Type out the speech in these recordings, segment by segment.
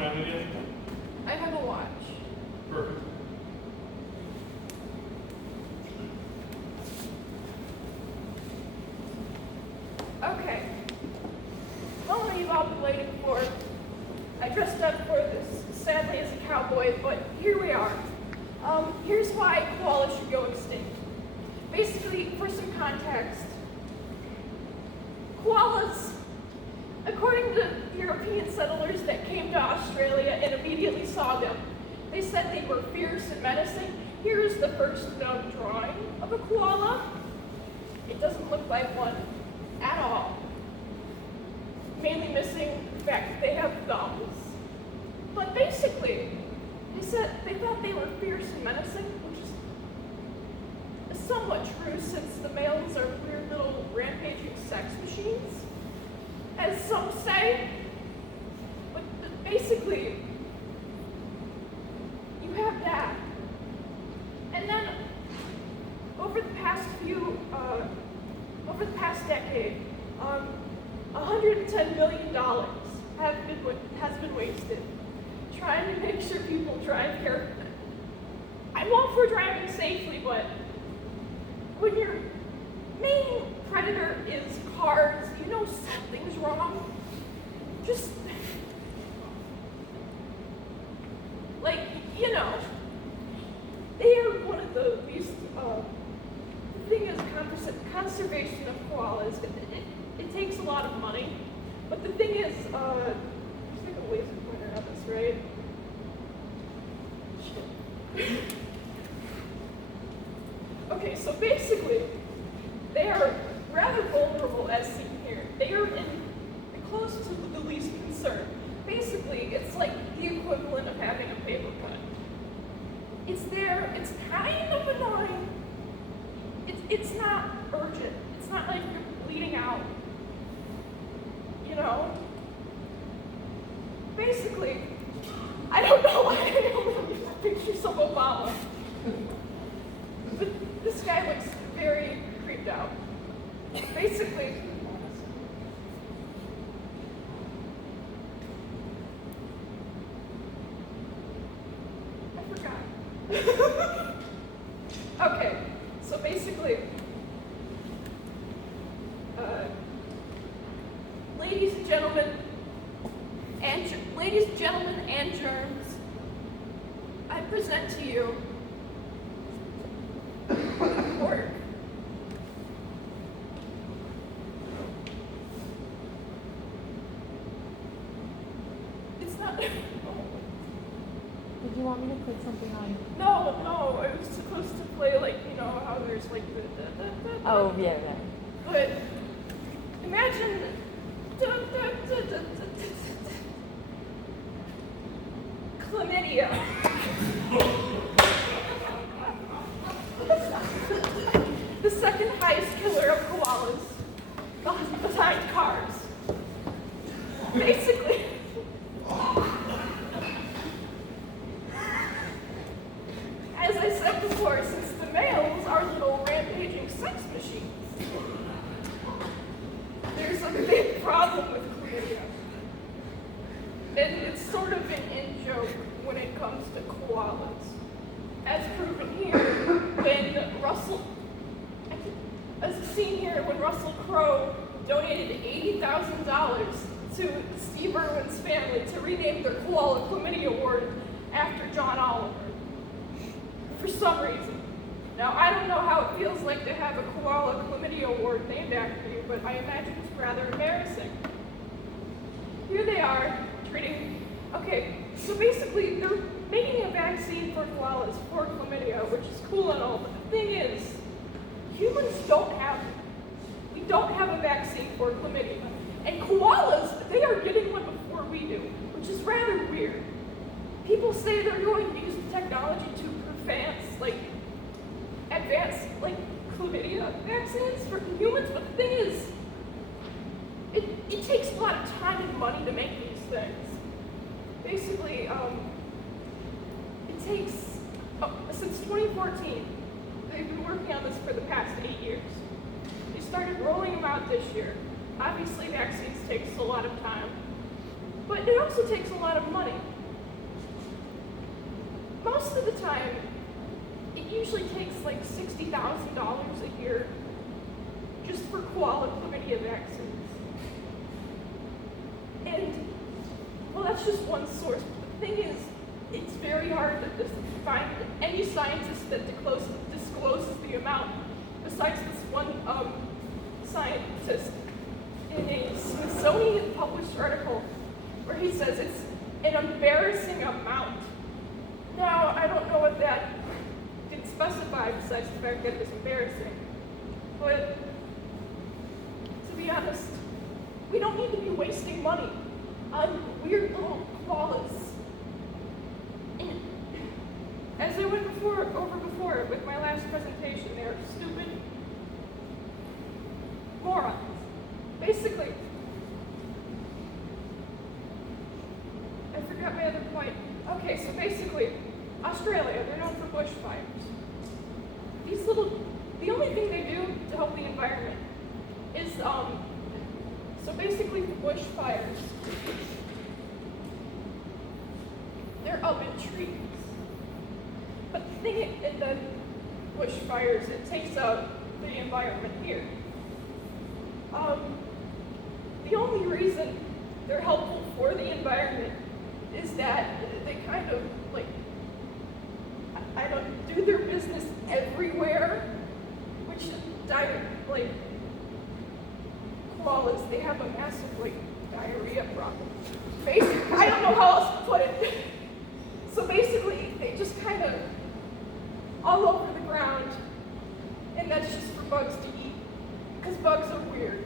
time again? I have a watch. Perfect. Okay. How long you've all been waiting for? I dressed up for this, sadly, as a cowboy, but here we are. Here's why koalas should go extinct. Basically, for some context, koalas, according to European settlers that came to Australia and immediately saw them, they said they were fierce and menacing. Here's the first known drawing of a koala. It doesn't look like one at all. Mainly missing the fact that they have thumbs. But basically, they said they thought they were fierce and menacing, which is somewhat true since the males are weird little rampaging sex machines, as some say. But basically, you have that. And then over the past decade, $110 million has been wasted trying to make sure people drive carefully. I'm all for driving safely, but when your main predator is cars, you know something's wrong. Just, like, you know, they are one of the least, the thing is conservation of koalas, it takes a lot of money, but the thing is, there's like a laser pointer on this, right? Shit. Okay, so basically, they are rather vulnerable as seen here. They are close to the least concern. Basically, it's like the equivalent of having a paper cut. It's there, it's kind of annoying. It's not urgent. It's not like you're bleeding out. You know? Basically, I don't know why I have pictures of Obama. But this guy looks very creeped out. Basically, I forgot. Okay, so basically, ladies and gentlemen and germs, I present to you pork. It's not. Did you want me to put something on? No, I was supposed to play like, you know, how there's like the Oh, yeah. But imagine chlamydia. The second highest killer of koalas behind cars. Basically. As I said before, since the males are little rampaging sex machines, there's a big problem with chlamydia. And it's sort of an in-joke when it comes to koalas. As proven here, as seen here, when Russell Crowe donated $80,000 to Steve Irwin's family to rename their Koala Chlamydia Award after John Oliver. For some reason. Now, I don't know how it feels like to have a Koala Chlamydia Award named after you, but I imagine it's rather embarrassing. Here they are, treating... Okay, so basically, they're making a vaccine for koalas for chlamydia, which is cool and all, but the thing is, humans don't have it. We don't have a vaccine for chlamydia. And koalas, they are getting one before we do, which is rather weird. People say they're going to use the technology to advanced chlamydia vaccines for humans, but the thing is, it takes a lot of time and money to make these things. Basically, it takes, since 2014, they've been working on this for the past 8 years. They started rolling them out this year. Obviously, vaccines takes a lot of time, but it also takes a lot of money. most of the time, it usually takes like $60,000 a year just for koala chlamydia vaccines. And, well, that's just one source. But the thing is, it's very hard to find any scientist that discloses the amount, besides this one scientist in a Smithsonian published article where he says it's an embarrassing amount. Now, I don't know what that didn't specify besides the fact that it was embarrassing. But to be honest, we don't need to be wasting money on weird little koalas. And as I went over before with my last presentation, they're stupid morons. Basically, I forgot my other point. Okay, so basically, Australia, they're known for bushfires. The only thing they do to help the environment is, so basically the bushfires, they're up in trees. But the thing in the bushfires, it takes out the environment here. The only reason they're helpful for the environment is that they kind of like, I don't do their business everywhere, which is like koalas, they have a massive like diarrhea problem. Basically, I don't know how else to put it. So basically, they just kind of all over the ground, and that's just for bugs to eat, because bugs are weird.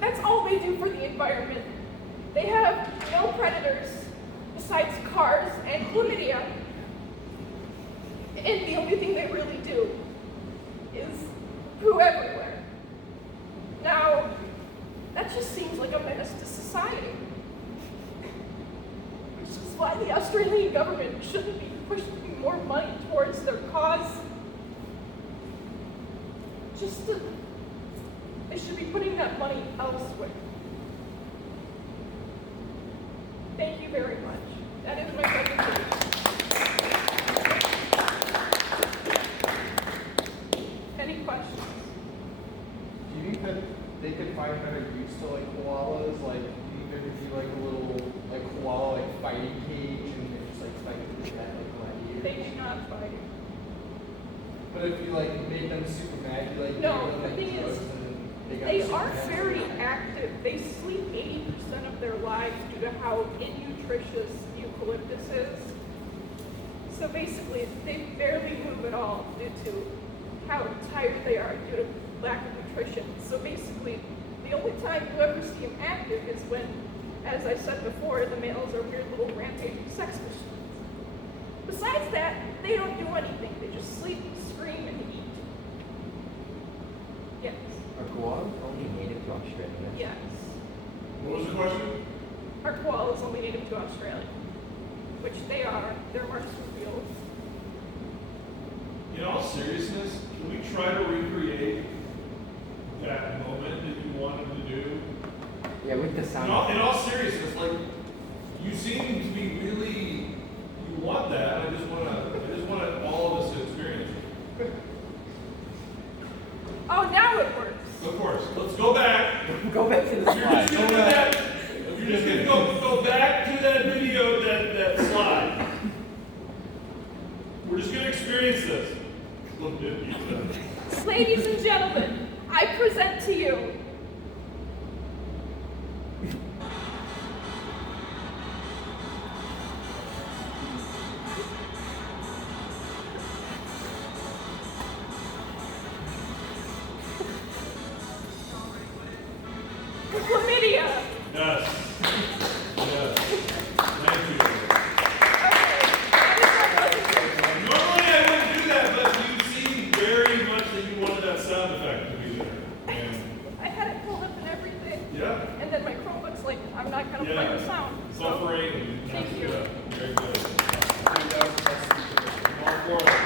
That's all they do for the environment. They have no predators besides cars and chlamydia. And the only thing they really do is poo everywhere. Now, that just seems like a menace to society. Which is why the Australian government shouldn't be pushing more money towards their cause. They should be putting that money elsewhere. Thank you very much. That is my presentation. Any questions? Do you think that they could find better use to like koalas? Like, do you think there could be like a little like koala like fighting cage and they just like fight to the death like gladiators? They do not fight. But if you like made them super mad, you like No, gave them the like thing drugs is, and then they super are mad? very active. They sleep 80% of their lives due to how innutritious eucalyptus is. So basically, they barely move at all due to how tired they are due to lack of nutrition. So basically, the only time you ever see them active is when, as I said before, the males are weird little rampaging sex machines. Besides that, they don't do anything. They just sleep, scream, and eat. Yes. Are koalas only native to Australia? Yes. What was the question? Our koala is only native to Australia, which they are. They're marsupials. In all seriousness, can we try to recreate that moment that you wanted to do? Yeah, with the In sound. all seriousness, like, you seem to be really, you want that. I just want all of us to experience it. Oh, now it works. Of course. Let's go back. Go back to the If you're slide. just gonna do that, if you're just gonna go back to that video, that slide. We're just gonna experience this. Look at you. Ladies and gentlemen, I present to you chlamydia. Yes. Yes. Thank you. Okay, that is my presentation. Normally I wouldn't do that, but you seem very much that you wanted that sound effect to be there. And I had it pulled up and everything, yeah. and then my Chromebook's like, I'm not gonna play the sound. So, Buffering. thank you. Yeah, very good. I think that was the best speech I've ever heard. More for it.